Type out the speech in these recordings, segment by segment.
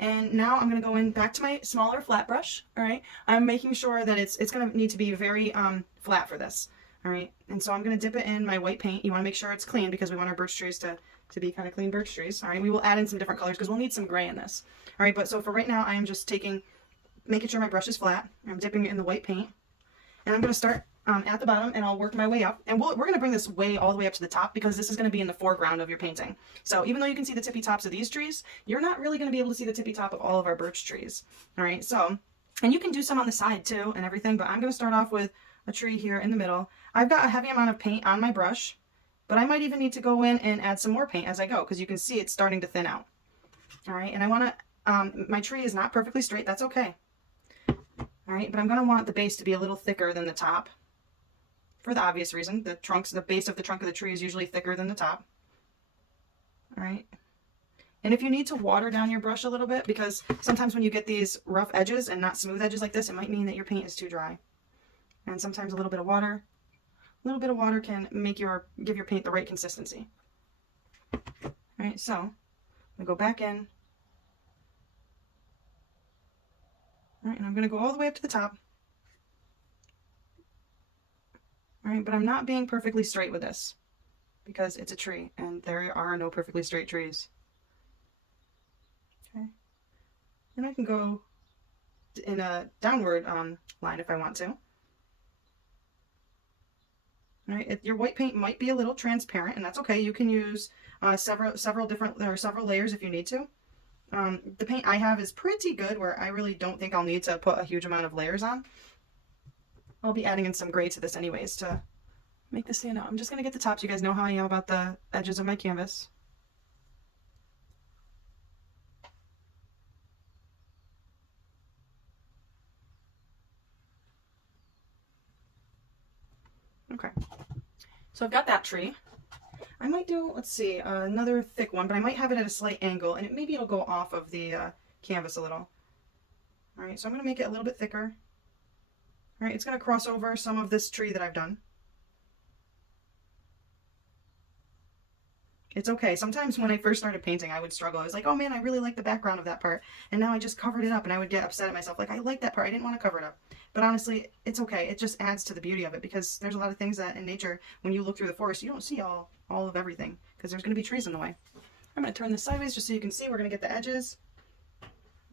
And now I'm going to go in back to my smaller flat brush. All right. I'm making sure that it's going to need to be very flat for this. All right. And so I'm going to dip it in my white paint. You want to make sure it's clean because we want our birch trees to be kind of clean birch trees. All right. We will add in some different colors because we'll need some gray in this. All right. But so for right now, I am just making sure my brush is flat. I'm dipping it in the white paint. And I'm going to start at the bottom, and I'll work my way up. And we're going to bring this all the way up to the top because this is going to be in the foreground of your painting. So even though you can see the tippy tops of these trees, you're not really going to be able to see the tippy top of all of our birch trees. All right, so, and you can do some on the side too and everything, but I'm going to start off with a tree here in the middle. I've got a heavy amount of paint on my brush, but I might even need to go in and add some more paint as I go because you can see it's starting to thin out. All right, and I want to, my tree is not perfectly straight. That's okay. All right, but I'm going to want the base to be a little thicker than the top for the obvious reason. The base of the trunk of the tree is usually thicker than the top. All right. And if you need to water down your brush a little bit, because sometimes when you get these rough edges and not smooth edges like this, it might mean that your paint is too dry. And sometimes a little bit of water can give your paint the right consistency. All right, so I'm going to go back in. All right, and I'm going to go all the way up to the top. All right, but I'm not being perfectly straight with this because it's a tree and there are no perfectly straight trees. Okay, and I can go in a downward line if I want to. All right, your white paint might be a little transparent, and that's okay. You can use several layers if you need to. The paint I have is pretty good where I really don't think I'll need to put a huge amount of layers on. I'll be adding in some gray to this anyways to make this stand out. I'm just going to get the tops. You guys know how I am about the edges of my canvas. Okay, so I've got that tree. I might do, let's see, another thick one, but I might have it at a slight angle, and maybe it'll go off of the canvas a little. All right, so I'm going to make it a little bit thicker. All right, it's going to cross over some of this tree that I've done. It's okay. Sometimes when I first started painting, I would struggle. I was like, oh man, I really like the background of that part. And now I just covered it up, and I would get upset at myself. Like, I like that part. I didn't want to cover it up. But honestly, it's okay. It just adds to the beauty of it because there's a lot of things that in nature, when you look through the forest, you don't see all of everything because there's going to be trees in the way. I'm going to turn this sideways just so you can see. We're going to get the edges.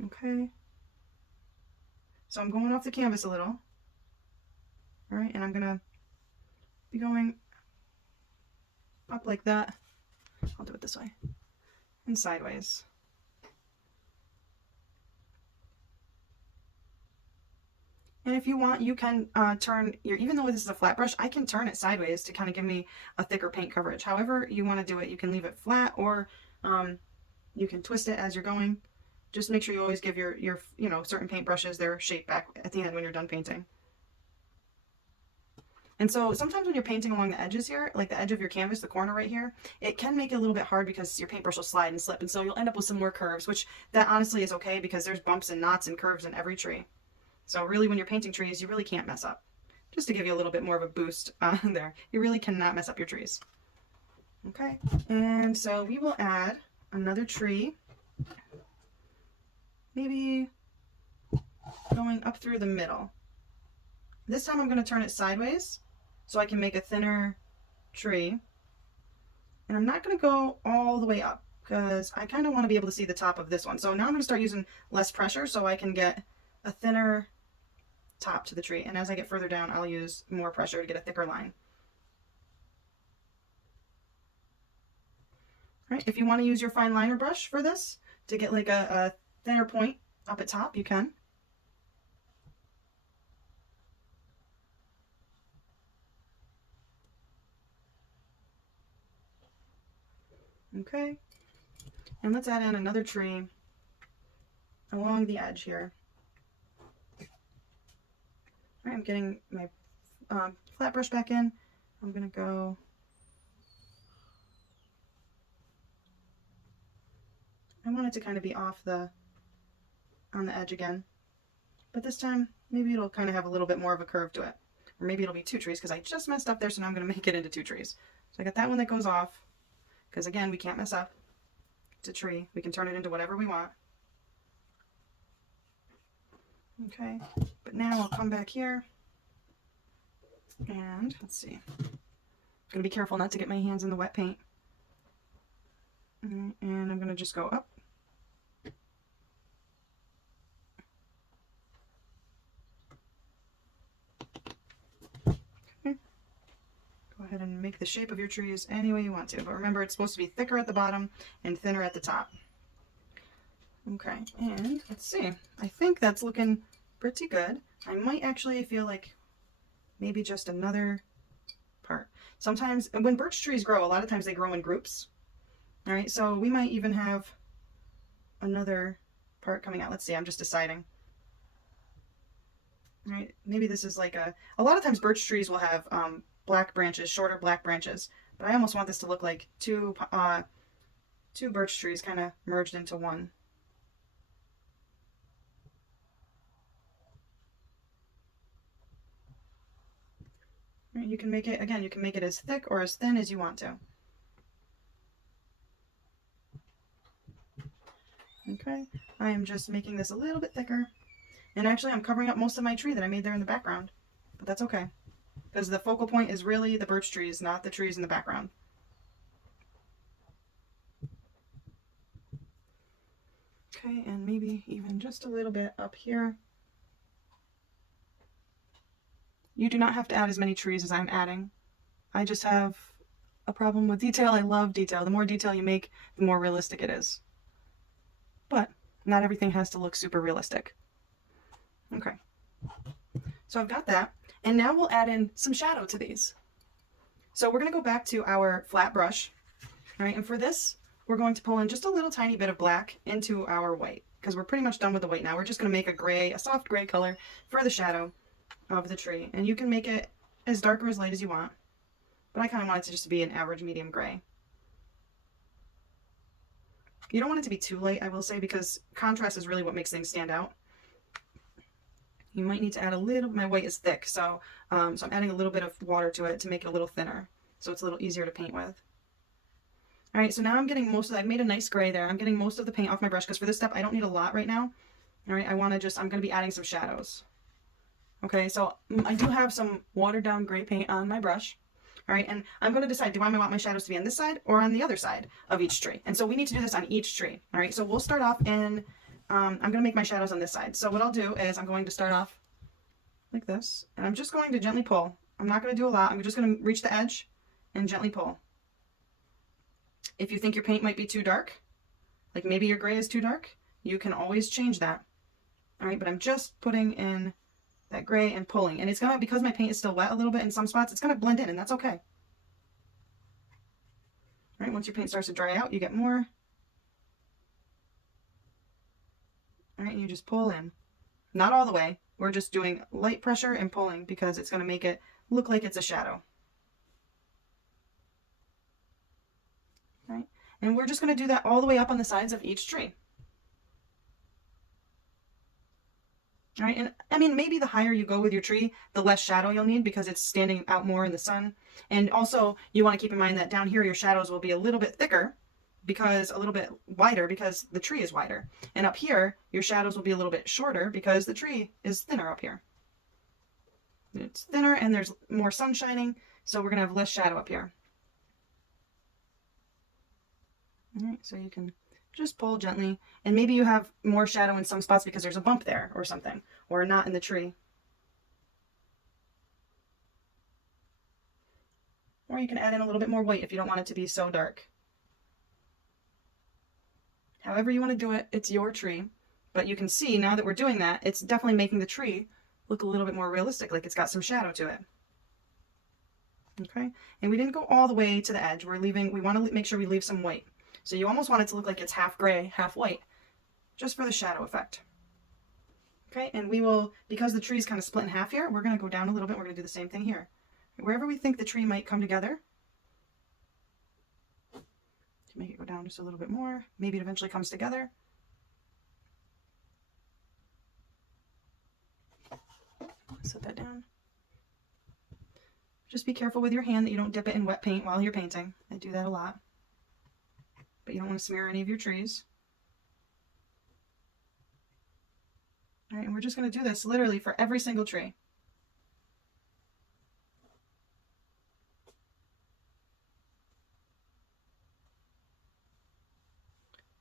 Okay. So I'm going off the canvas a little. All right, and I'm going to be going up like that. I'll do it this way and sideways. And if you want, you can turn even though this is a flat brush, I can turn it sideways to kind of give me a thicker paint coverage. However you want to do it, you can leave it flat or you can twist it as you're going. Just make sure you always give your certain paint brushes their shape back at the end when you're done painting. And so sometimes when you're painting along the edges here, like the edge of your canvas, the corner right here, it can make it a little bit hard because your paintbrush will slide and slip. And so you'll end up with some more curves, which that honestly is okay because there's bumps and knots and curves in every tree. So really when you're painting trees, you really can't mess up. Just to give you a little bit more of a boost there. You really cannot mess up your trees. Okay, and so we will add another tree. Maybe going up through the middle. This time I'm going to turn it sideways so I can make a thinner tree. And I'm not going to go all the way up because I kind of want to be able to see the top of this one. So now I'm going to start using less pressure so I can get a thinner top to the tree. And as I get further down, I'll use more pressure to get a thicker line. All right, if you want to use your fine liner brush for this to get like a thinner point up at top, you can. Okay, and let's add in another tree along the edge here. All right, I'm getting my flat brush back in. I'm gonna go I want it to kind of be off on the edge again, but this time maybe it'll kind of have a little bit more of a curve to it, or maybe it'll be two trees because I just messed up there, so now I'm going to make it into two trees. So I got that one that goes off because again we can't mess up. It's a tree. We can turn it into whatever we want. Okay, but now I'll come back here and let's see. I'm gonna be careful not to get my hands in the wet paint. And I'm gonna just go up. Okay. Go ahead and make the shape of your trees any way you want to, but remember it's supposed to be thicker at the bottom and thinner at the top. Okay, and let's see. I think that's looking pretty good. I might actually feel like maybe just another part. Sometimes when birch trees grow, a lot of times they grow in groups. All right, so we might even have another part coming out. Let's see, I'm just deciding. All right, maybe this is like a lot of times birch trees will have black branches, shorter black branches, but I almost want this to look like two birch trees kind of merged into one. You can make it, again, you can make it as thick or as thin as you want to. Okay, I am just making this a little bit thicker. And actually I'm covering up most of my tree that I made there in the background. But that's okay. Because the focal point is really the birch trees, not the trees in the background. Okay, and maybe even just a little bit up here. You do not have to add as many trees as I'm adding. I just have a problem with detail. I love detail. The more detail you make, the more realistic it is. But not everything has to look super realistic. Okay. So I've got that. And now we'll add in some shadow to these. So we're going to go back to our flat brush. All right, and for this, we're going to pull in just a little tiny bit of black into our white because we're pretty much done with the white now. We're just going to make a gray, a soft gray color for the shadow of the tree. And you can make it as dark or as light as you want, but I kind of want it to just be an average medium gray. You don't want it to be too light, I will say, because contrast is really what makes things stand out. You might need to add a little, my white is thick, so I'm adding a little bit of water to it to make it a little thinner, so it's a little easier to paint with. All right, so now I'm getting most of, I've made a nice gray there. I'm getting most of the paint off my brush because for this step, I don't need a lot right now. All right, I'm going to be adding some shadows. Okay, so I do have some watered down gray paint on my brush. All right, and I'm going to decide, do I want my shadows to be on this side or on the other side of each tree? And so we need to do this on each tree. All right, so we'll start off in, I'm going to make my shadows on this side. So what I'll do is I'm going to start off like this, and I'm just going to gently pull. I'm not going to do a lot. I'm just going to reach the edge and gently pull. If you think your paint might be too dark, like maybe your gray is too dark, you can always change that. All right, but I'm just putting in that gray and pulling, and it's gonna, because my paint is still wet a little bit in some spots, it's gonna blend in, and that's okay. All right, once your paint starts to dry out, you get more. All right, and you just pull in. Not all the way. We're just doing light pressure and pulling because it's gonna make it look like it's a shadow. All right, and we're just gonna do that all the way up on the sides of each tree. All right, and I mean, maybe the higher you go with your tree, the less shadow you'll need because it's standing out more in the sun. And also, you want to keep in mind that down here, your shadows will be a little bit thicker, because a little bit wider because the tree is wider. And up here, your shadows will be a little bit shorter because the tree is thinner up here. It's thinner and there's more sun shining, so we're going to have less shadow up here. All right, so you can just pull gently, and maybe you have more shadow in some spots because there's a bump there or something, or not in the tree. Or you can add in a little bit more white if you don't want it to be so dark. However you want to do it, it's your tree. But you can see now that we're doing that, it's definitely making the tree look a little bit more realistic, like it's got some shadow to it. Okay, and we didn't go all the way to the edge. We want to make sure we leave some white. So you almost want it to look like it's half gray, half white, just for the shadow effect. Okay, and we will, because the tree's kind of split in half here, we're going to go down a little bit. We're going to do the same thing here. Wherever we think the tree might come together, to make it go down just a little bit more, maybe it eventually comes together. Set that down. Just be careful with your hand that you don't dip it in wet paint while you're painting. I do that a lot. But you don't want to smear any of your trees. All right, and we're just going to do this literally for every single tree.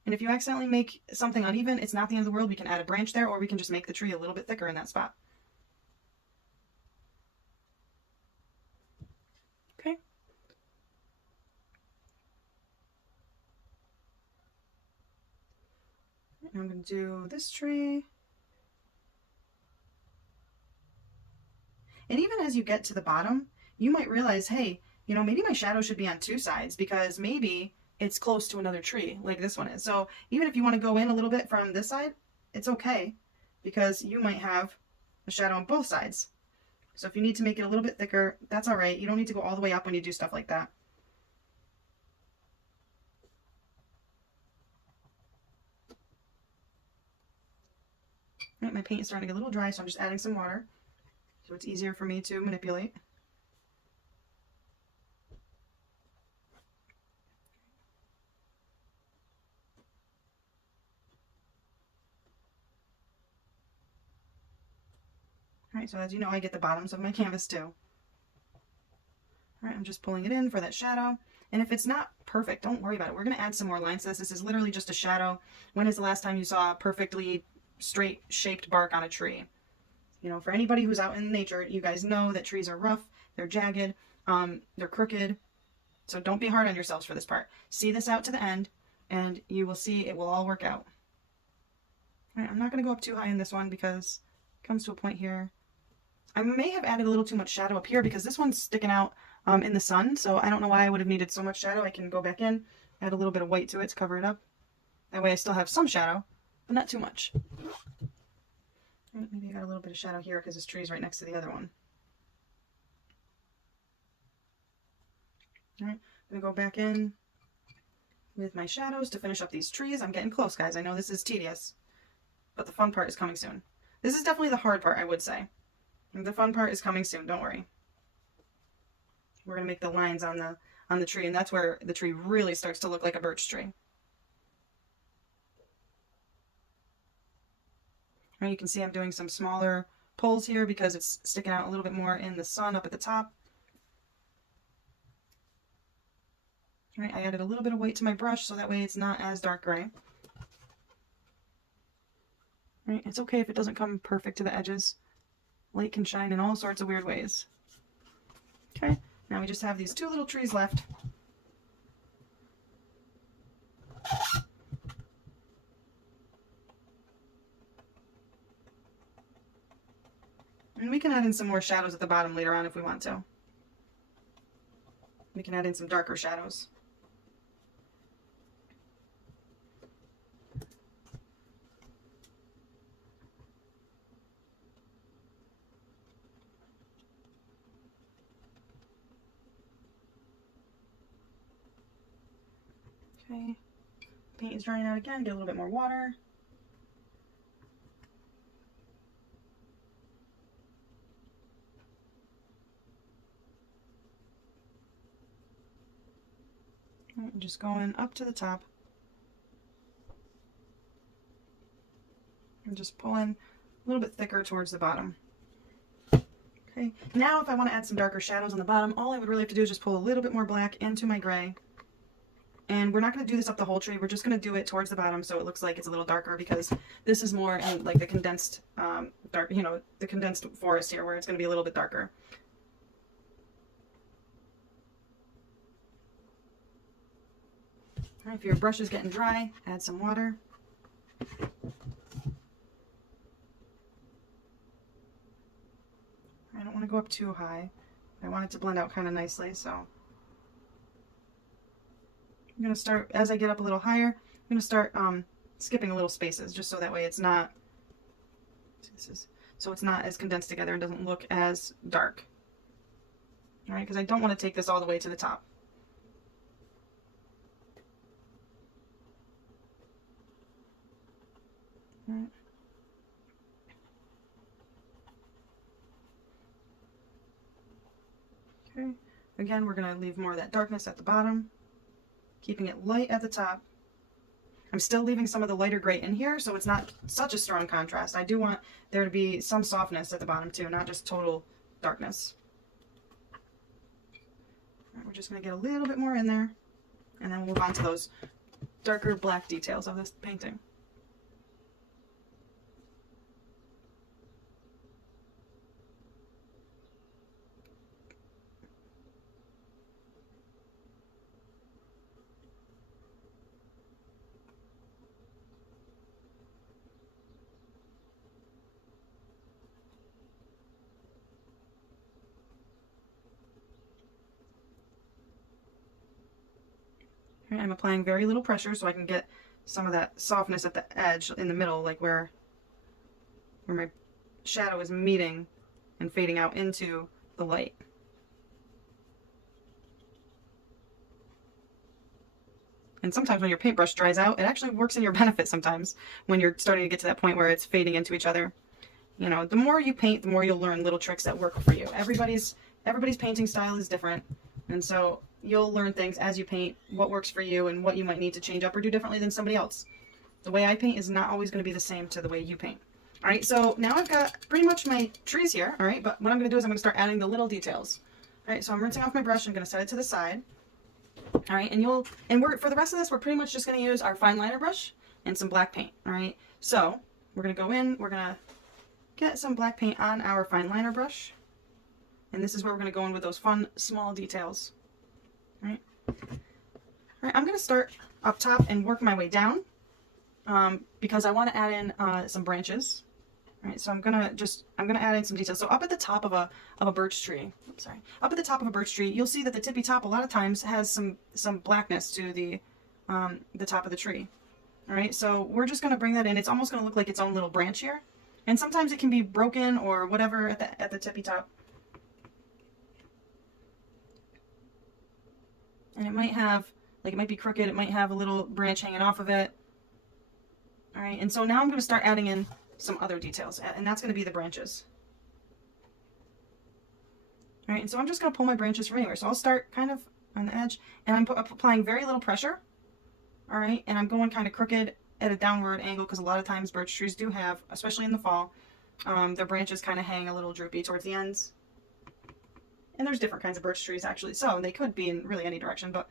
And if you accidentally make something uneven, it's not the end of the world. We can add a branch there, or we can just make the tree a little bit thicker in that spot. Okay. And I'm going to do this tree. And even as you get to the bottom, you might realize, hey, you know, maybe my shadow should be on two sides because maybe it's close to another tree like this one is. So even if you want to go in a little bit from this side, it's okay because you might have a shadow on both sides. So if you need to make it a little bit thicker, that's all right. You don't need to go all the way up when you do stuff like that. All right, my paint is starting to get a little dry, so I'm just adding some water so it's easier for me to manipulate. All right, so as you know, I get the bottoms of my canvas too. All right, I'm just pulling it in for that shadow. And if it's not perfect, don't worry about it. We're going to add some more lines to this. This is literally just a shadow. When is the last time you saw a perfectly straight shaped bark on a tree? You know, for anybody who's out in nature, you guys know that trees are rough, they're jagged, they're crooked. So don't be hard on yourselves for this part. See this out to the end, and you will see it will all work out. All right, I'm not going to go up too high in this one because it comes to a point here. I may have added a little too much shadow up here because this one's sticking out in the sun, so I don't know why I would have needed so much shadow. I can go back in, add a little bit of white to it to cover it up. That way I still have some shadow, but not too much. Maybe I got a little bit of shadow here because this tree is right next to the other one. All right, I'm going to go back in with my shadows to finish up these trees. I'm getting close, guys. I know this is tedious, but the fun part is coming soon. This is definitely the hard part, I would say. The fun part is coming soon, don't worry. We're going to make the lines on the tree, and that's where the tree really starts to look like a birch tree. And you can see I'm doing some smaller pulls here because it's sticking out a little bit more in the sun up at the top. All right, I added a little bit of white to my brush so that way it's not as dark gray. All right, it's okay if it doesn't come perfect to the edges. Light can shine in all sorts of weird ways. Okay, now we just have these two little trees left. And we can add in some more shadows at the bottom later on if we want to. We can add in some darker shadows. Okay, paint is drying out again, get a little bit more water. Right, I'm just going up to the top. And just pulling a little bit thicker towards the bottom. Okay, now if I want to add some darker shadows on the bottom, all I would really have to do is just pull a little bit more black into my gray. And we're not going to do this up the whole tree, we're just going to do it towards the bottom so it looks like it's a little darker because this is more in like the condensed, dark, you know, the condensed forest here where it's going to be a little bit darker. All right, if your brush is getting dry, add some water. I don't want to go up too high. I want it to blend out kind of nicely, so I'm going to start, as I get up a little higher, I'm going to start skipping a little spaces just so that way it's not, so it's not as condensed together and doesn't look as dark. All right, because I don't want to take this all the way to the top. All right. Okay, again, we're going to leave more of that darkness at the bottom, keeping it light at the top. I'm still leaving some of the lighter gray in here, so it's not such a strong contrast. I do want there to be some softness at the bottom too, not just total darkness. All right, we're just going to get a little bit more in there, and then we'll move on to those darker black details of this painting. Right, I'm applying very little pressure so I can get some of that softness at the edge in the middle, like where my shadow is meeting and fading out into the light. And sometimes when your paintbrush dries out, it actually works in your benefit sometimes when you're starting to get to that point where it's fading into each other. You know, the more you paint, the more you'll learn little tricks that work for you. Everybody's painting style is different. And so you'll learn things as you paint, what works for you and what you might need to change up or do differently than somebody else. The way I paint is not always going to be the same to the way you paint. All right, so now I've got pretty much my trees here, all right, but what I'm going to do is I'm going to start adding the little details. All right, so I'm rinsing off my brush. I'm going to set it to the side. All right, and we're for the rest of this, we're pretty much just going to use our fine liner brush and some black paint. All right, so we're going to go in, we're going to get some black paint on our fine liner brush, and this is where we're going to go in with those fun small details. All right, I'm going to start up top and work my way down because I want to add in some branches. All right, so I'm gonna add in some details. So up at the top of a birch tree, up at the top of a birch tree, you'll see that the tippy top a lot of times has some blackness to the top of the tree. All right, so we're just gonna bring that in. It's almost gonna look like its own little branch here, and sometimes it can be broken or whatever at the tippy top, and it might be crooked. It might have a little branch hanging off of it. All right, and so now I'm gonna start adding in some other details, and that's going to be the branches. All right, and so I'm just going to pull my branches from anywhere. So I'll start kind of on the edge, and I'm applying very little pressure. All right, and I'm going kind of crooked at a downward angle because a lot of times birch trees do have, especially in the fall, their branches kind of hang a little droopy towards the ends. And there's different kinds of birch trees actually, so they could be in really any direction, but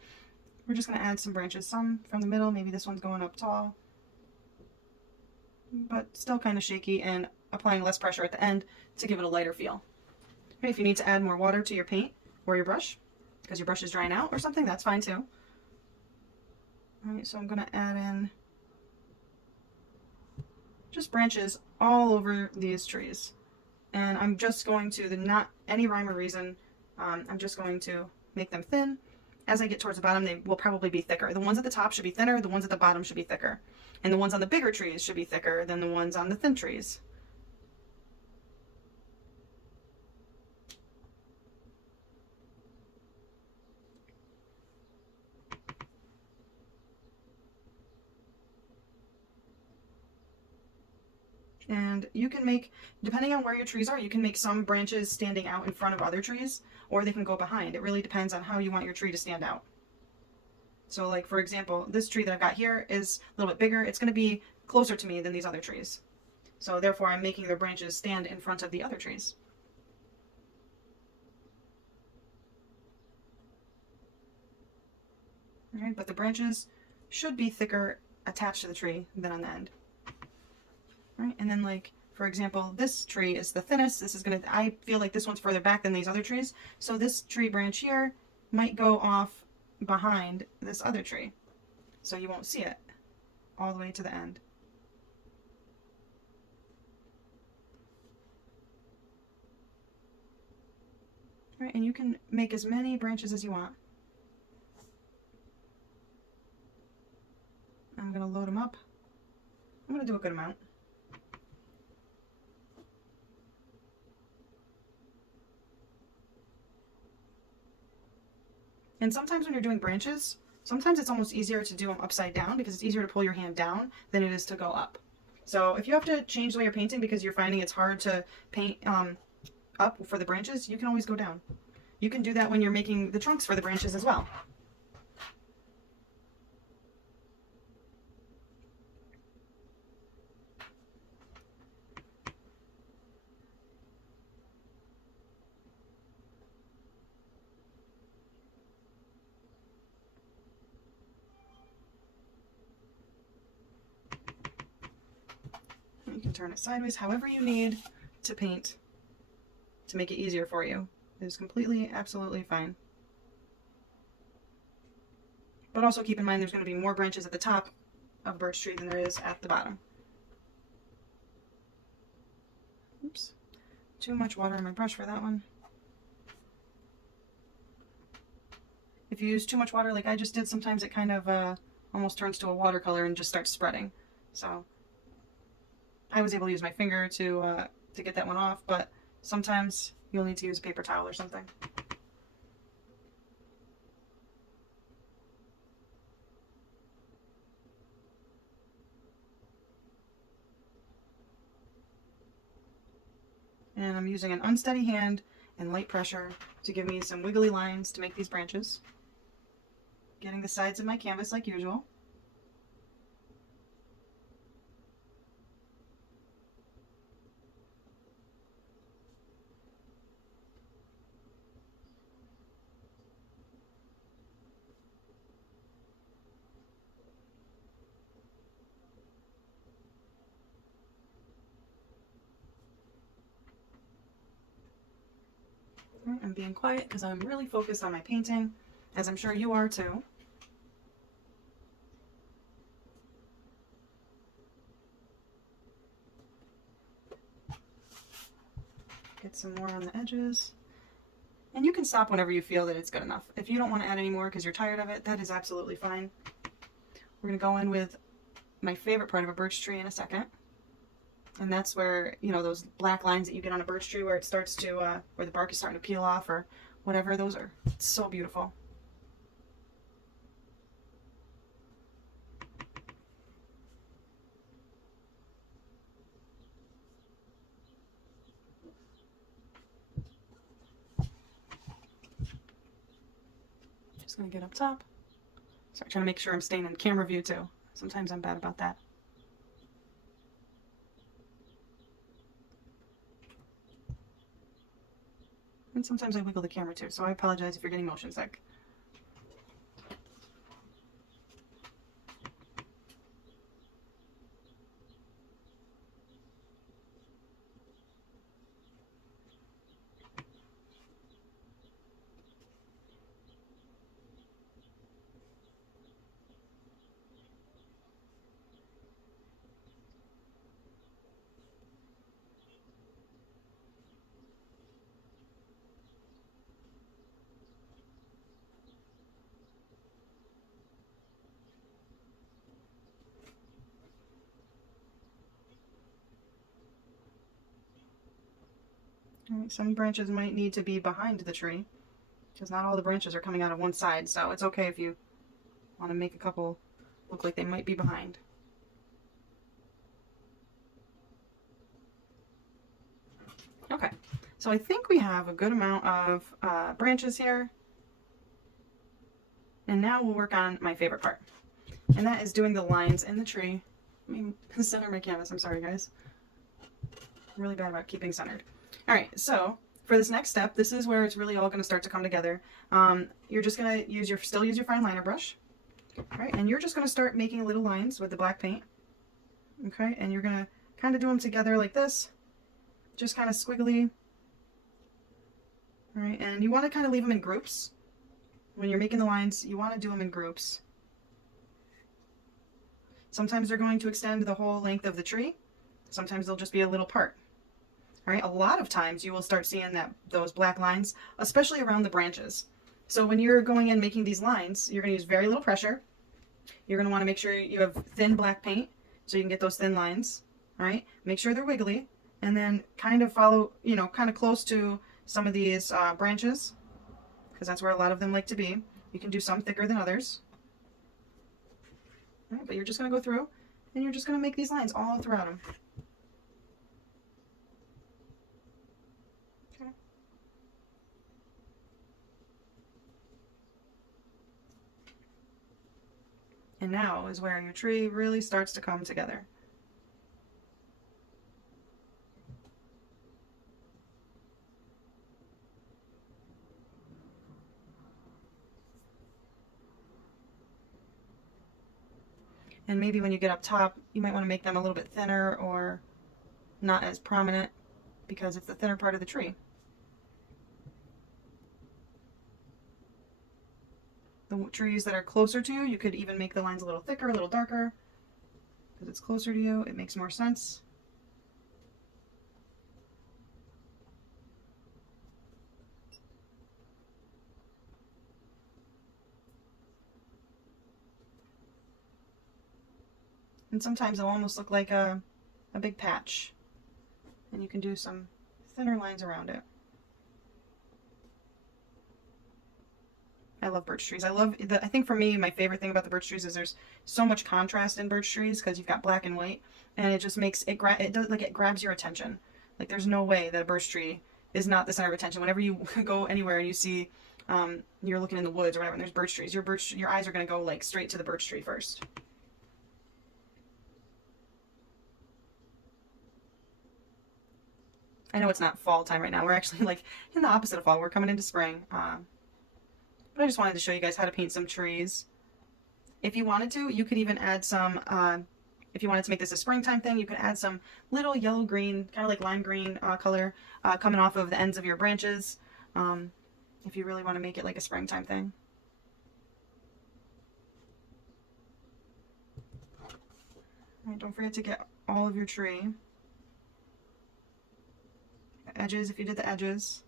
we're just going to add some branches, some from the middle. Maybe this one's going up tall, but still kind of shaky, and applying less pressure at the end to give it a lighter feel. Okay, if you need to add more water to your paint or your brush because your brush is drying out or something, that's fine too. All right, so I'm going to add in just branches all over these trees, and I'm just going to, not any rhyme or reason, I'm just going to make them thin. As I get towards the bottom, they will probably be thicker. The ones at the top should be thinner, the ones at the bottom should be thicker. And the ones on the bigger trees should be thicker than the ones on the thin trees. And you can make, depending on where your trees are, you can make some branches standing out in front of other trees, or they can go behind. It really depends on how you want your tree to stand out. So like, for example, this tree that I've got here is a little bit bigger. It's going to be closer to me than these other trees. So therefore I'm making their branches stand in front of the other trees. All right, but the branches should be thicker attached to the tree than on the end. All right, and then like, for example, this tree is the thinnest. This is going to, I feel like this one's further back than these other trees. So this tree branch here might go off behind this other tree, so you won't see it all the way to the end. All right, and you can make as many branches as you want. I'm going to load them up. I'm going to do a good amount. And sometimes when you're doing branches, sometimes it's almost easier to do them upside down because it's easier to pull your hand down than it is to go up. So if you have to change the way you're painting because you're finding it's hard to paint up for the branches, you can always go down. You can do that when you're making the trunks for the branches as well. You can turn it sideways, however you need to paint to make it easier for you. It is completely, absolutely fine. But also keep in mind there's going to be more branches at the top of birch tree than there is at the bottom. Oops. Too much water on my brush for that one. If you use too much water like I just did, sometimes it kind of almost turns to a watercolor and just starts spreading. So I was able to use my finger to get that one off, but sometimes you'll need to use a paper towel or something. And I'm using an unsteady hand and light pressure to give me some wiggly lines to make these branches. Getting the sides of my canvas like usual. I'm being quiet because I'm really focused on my painting, as I'm sure you are too. Get some more on the edges. And you can stop whenever you feel that it's good enough. If you don't want to add any more because you're tired of it, that is absolutely fine. We're going to go in with my favorite part of a birch tree in a second. And that's where, you know, those black lines that you get on a birch tree where it starts to, where the bark is starting to peel off or whatever, those are so beautiful. Just gonna get up top. Sorry, trying to make sure I'm staying in camera view too. Sometimes I'm bad about that. And sometimes I wiggle the camera too, so I apologize if you're getting motion sick. Alright, some branches might need to be behind the tree, because not all the branches are coming out of one side, so it's okay if you want to make a couple look like they might be behind. Okay, so I think we have a good amount of branches here, and now we'll work on my favorite part, and that is doing the lines in the tree. Let me center my canvas, I'm sorry guys. I'm really bad about keeping centered. Alright, so for this next step, this is where it's really all going to start to come together. You're just going to still use your fine liner brush. Alright, and you're just going to start making little lines with the black paint. Okay, and you're going to kind of do them together like this. Just kind of squiggly. Alright, and you want to kind of leave them in groups. When you're making the lines, you want to do them in groups. Sometimes they're going to extend the whole length of the tree. Sometimes they'll just be a little part. All right, a lot of times you will start seeing those black lines, especially around the branches. So when you're going in making these lines, you're going to use very little pressure. You're going to want to make sure you have thin black paint so you can get those thin lines. All right, make sure they're wiggly, and then kind of follow, you know, kind of close to some of these branches, because that's where a lot of them like to be. You can do some thicker than others. All right, but you're just going to go through, and you're just going to make these lines all throughout them. And now is where your tree really starts to come together. And maybe when you get up top, you might want to make them a little bit thinner or not as prominent because it's the thinner part of the tree. The trees that are closer to you, you could even make the lines a little thicker, a little darker. Because it's closer to you, it makes more sense. And sometimes it'll almost look like a big patch. And you can do some thinner lines around it. I love birch trees. I think for me, my favorite thing about the birch trees is there's so much contrast in birch trees because you've got black and white, and it just makes it it grabs your attention. Like there's no way that a birch tree is not the center of attention. Whenever you go anywhere and you see you're looking in the woods or whatever and there's birch trees, your eyes are going to go like straight to the birch tree first. I know it's not fall time right now. We're actually like in the opposite of fall. We're coming into spring. But I just wanted to show you guys how to paint some trees. If you wanted to, you could even add some, if you wanted to make this a springtime thing, you could add some little yellow-green, kind of like lime green color coming off of the ends of your branches, if you really want to make it like a springtime thing. All right, don't forget to get all of your tree. The edges, if you did the edges.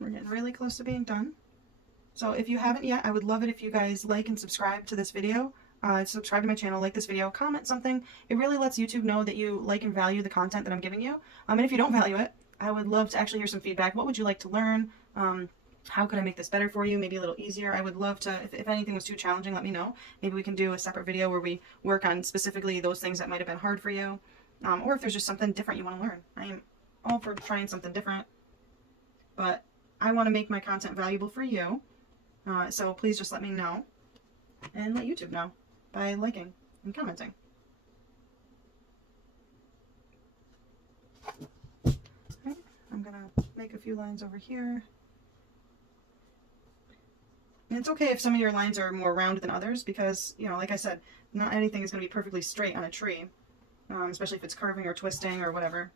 We're getting really close to being done. So if you haven't yet, I would love it if you guys like and subscribe to this video. Subscribe to my channel, like this video, comment something. It really lets YouTube know that you like and value the content that I'm giving you. And if you don't value it, I would love to actually hear some feedback. What would you like to learn? How could I make this better for you? Maybe a little easier. I would love to, if anything was too challenging, let me know. Maybe we can do a separate video where we work on specifically those things that might have been hard for you. Or if there's just something different you want to learn. I am all for trying something different. But I want to make my content valuable for you. So please just let me know and let YouTube know by liking and commenting. Okay, I'm going to make a few lines over here. And it's okay if some of your lines are more round than others because, you know, like I said, not anything is going to be perfectly straight on a tree, especially if it's curving or twisting or whatever.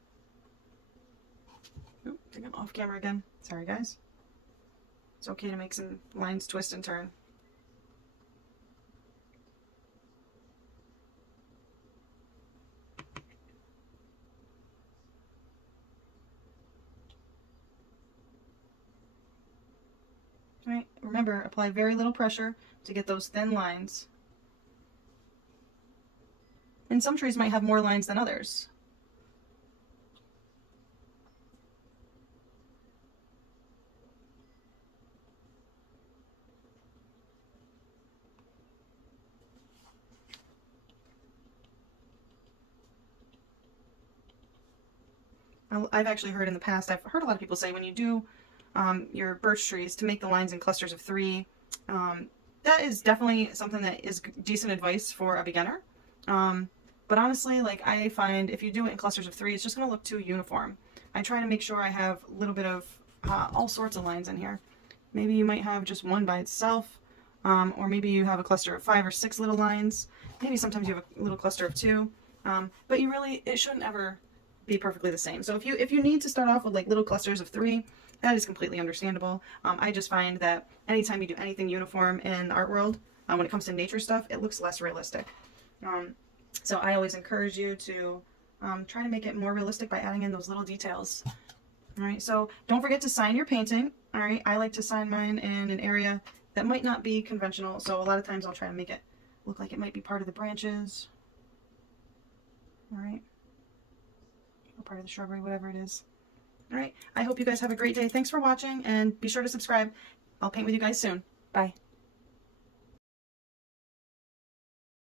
Oop, I think I'm off camera again. Sorry, guys. It's okay to make some lines twist and turn. All right, remember, apply very little pressure to get those thin lines. And some trees might have more lines than others. I've actually heard in the past, I've heard a lot of people say when you do your birch trees to make the lines in clusters of 3, that is definitely something that is decent advice for a beginner. But honestly, like I find if you do it in clusters of 3, it's just going to look too uniform. I try to make sure I have a little bit of all sorts of lines in here. Maybe you might have just one by itself, or maybe you have a cluster of 5 or 6 little lines. Maybe sometimes you have a little cluster of 2, but it shouldn't ever be perfectly the same. So if you need to start off with like little clusters of 3, that is completely understandable. I just find that anytime you do anything uniform in the art world, when it comes to nature stuff, it looks less realistic. So I always encourage you to try to make it more realistic by adding in those little details. All right, so don't forget to sign your painting. All right, I like to sign mine in an area that might not be conventional, so a lot of times I'll try to make it look like it might be part of the branches. All right. Part of the shrubbery, whatever it is. All right, I hope you guys have a great day. Thanks for watching, and be sure to subscribe. I'll paint with you guys soon. Bye.